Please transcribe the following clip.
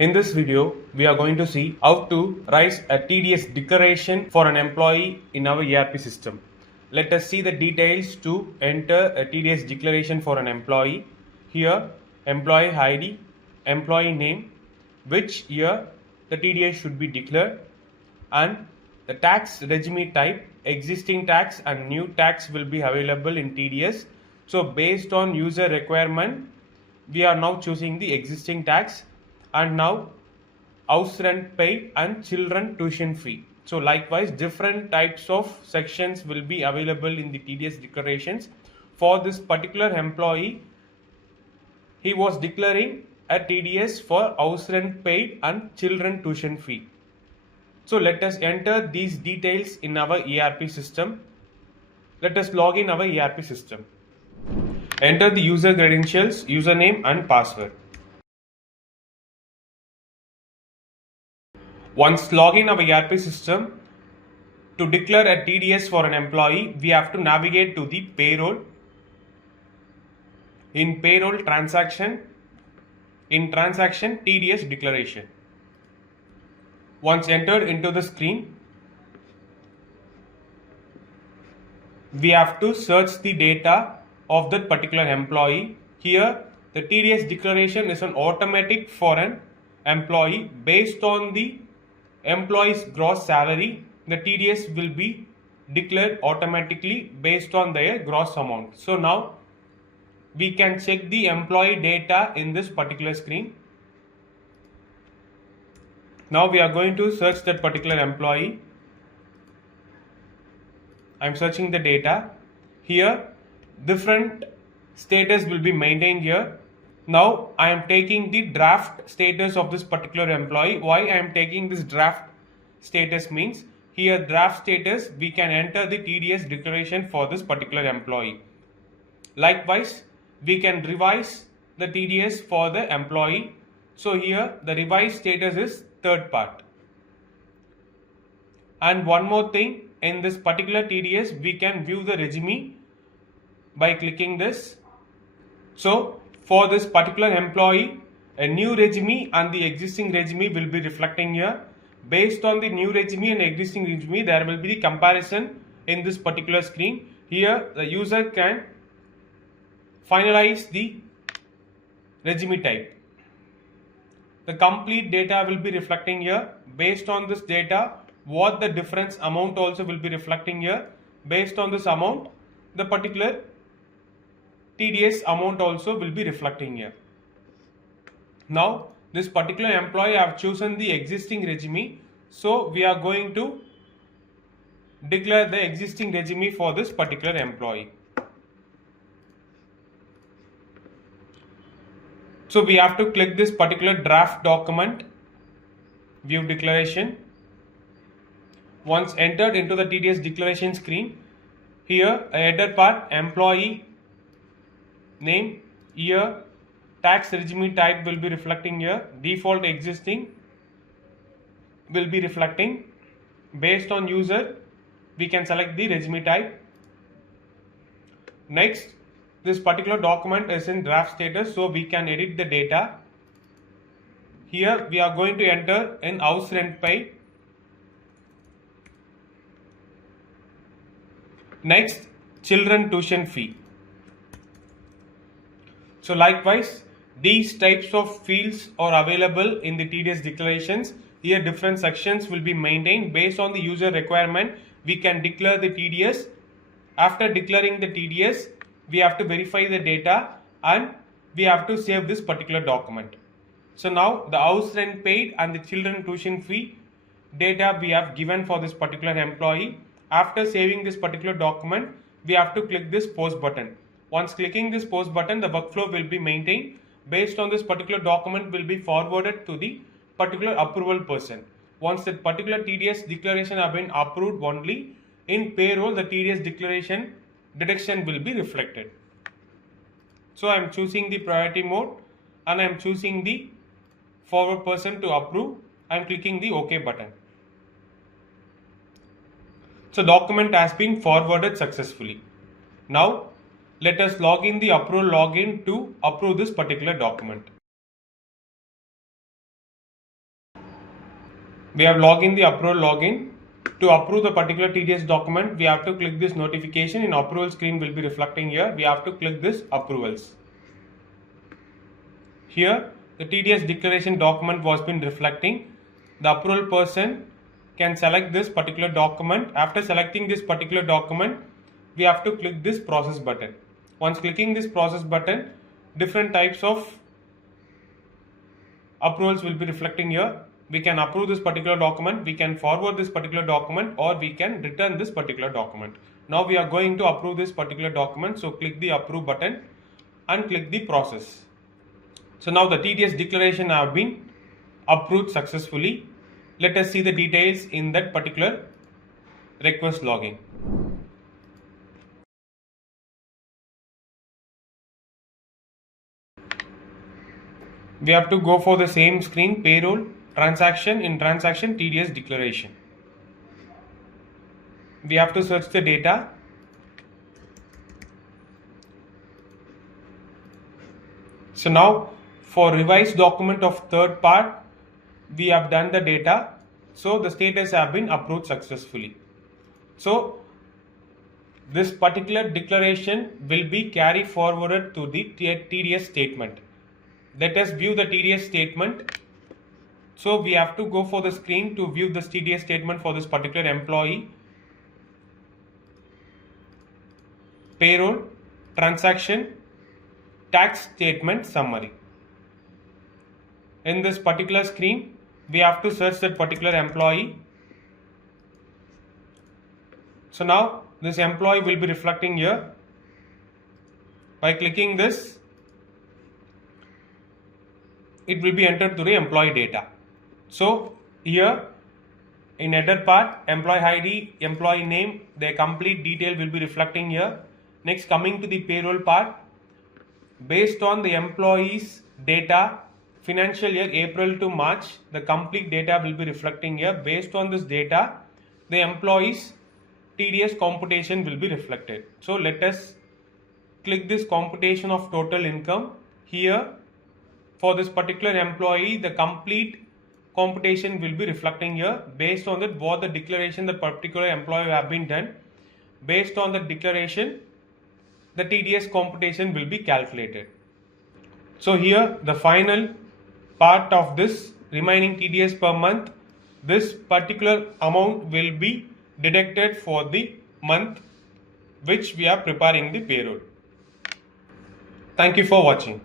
In this video, we are going to see how to raise a TDS declaration for an employee in our ERP system. Let us see the details to enter a TDS declaration for an employee. Here, employee ID, employee name, which year the TDS should be declared, and the tax regime type, existing tax and new tax will be available in TDS. So based on user requirement, we are now choosing the existing tax, and now house rent paid and children tuition fee. So likewise, different types of sections will be available in the TDS declarations. For this particular employee, he was declaring a TDS for house rent paid and children tuition fee. So let us enter these details in our ERP system. Let us log in our ERP system. Enter the user credentials, username and password. Once log in our ERP system, to declare a TDS for an employee, we have to navigate to the Payroll. In Payroll transaction, in transaction TDS declaration. Once entered into the screen, we have to search the data of that particular employee. Here, the TDS declaration is an automatic for an employee. Based on the employee's gross salary, the TDS will be declared automatically based on their gross amount. So now we can check the employee data in this particular screen. Now we are going to search that particular employee. I am searching the data. Here, different status will be maintained here. Now I am taking the draft status of this particular employee. Why I am taking this draft status means, here draft status, we can enter the TDS declaration for this particular employee. Likewise, we can revise the TDS for the employee. So here the revised status is third part. And one more thing, in this particular TDS, we can view the regime by clicking this. So for this particular employee, a new regime and the existing regime will be reflecting here. Based on the new regime and existing regime, there will be the comparison in this particular screen. Here the user can finalize the regime type. The complete data will be reflecting here. Based on this data, what the difference amount also will be reflecting here. Based on this amount, the particular TDS amount also will be reflecting here. Now this particular employee have chosen the existing regime, so we are going to declare the existing regime for this particular employee. So we have to click this particular draft document, view declaration. Once entered into the TDS declaration screen, here a header part, employee name, year, tax regime type will be reflecting here. Default existing will be reflecting. Based on user, we can select the regime type. Next, this particular document is in draft status, so we can edit the data. Here we are going to enter in house rent paid. Next, children tuition fee. So likewise, these types of fields are available in the TDS declarations. Here different sections will be maintained based on the user requirement. We can declare the TDS. After declaring the TDS, we have to verify the data and we have to save this particular document. So now the house rent paid and the children tuition fee data we have given for this particular employee. After saving this particular document, we have to click this post button. Once clicking this post button, the workflow will be maintained. Based on this particular document will be forwarded to the particular approval person. Once that particular TDS declaration have been approved, only in Payroll the TDS declaration deduction will be reflected. So I am choosing the priority mode and I am choosing the forward person to approve. I am clicking the OK button. So document has been forwarded successfully. Now let us log in the approval login to approve this particular document. We have login the approval login. To approve the particular TDS document, we have to click this notification. In approval screen will be reflecting here. We have to click this approvals. Here the TDS declaration document was been reflecting. The approval person can select this particular document. After selecting this particular document, we have to click this process button. Once clicking this process button, different types of approvals will be reflecting here. We can approve this particular document, we can forward this particular document, or we can return this particular document. Now we are going to approve this particular document, so click the approve button and click the process. So now the TDS declaration have been approved successfully. Let us see the details in that particular request login. We have to go for the same screen, payroll, transaction, in transaction TDS declaration. We have to search the data. So now for revised document of third part, we have done the data. So the status have been approved successfully. So this particular declaration will be carried forwarded to the TDS statement. Let us view the TDS statement. So we have to go for the screen to view this TDS statement for this particular employee. Payroll, transaction, tax statement summary. In this particular screen, we have to search that particular employee. So now this employee will be reflecting here. By clicking this, it will be entered to the employee data. So here in header part, employee ID, employee name, their complete detail will be reflecting here. Next, coming to the payroll part, based on the employees data, financial year April to March, the complete data will be reflecting here. Based on this data, the employees TDS computation will be reflected. So let us click this computation of total income. Here for this particular employee, the complete computation will be reflecting here. Based on that, what the declaration the particular employee have been done, based on the declaration, the TDS computation will be calculated. So here the final part of this remaining TDS per month, this particular amount will be deducted for the month which we are preparing the payroll. Thank you for watching.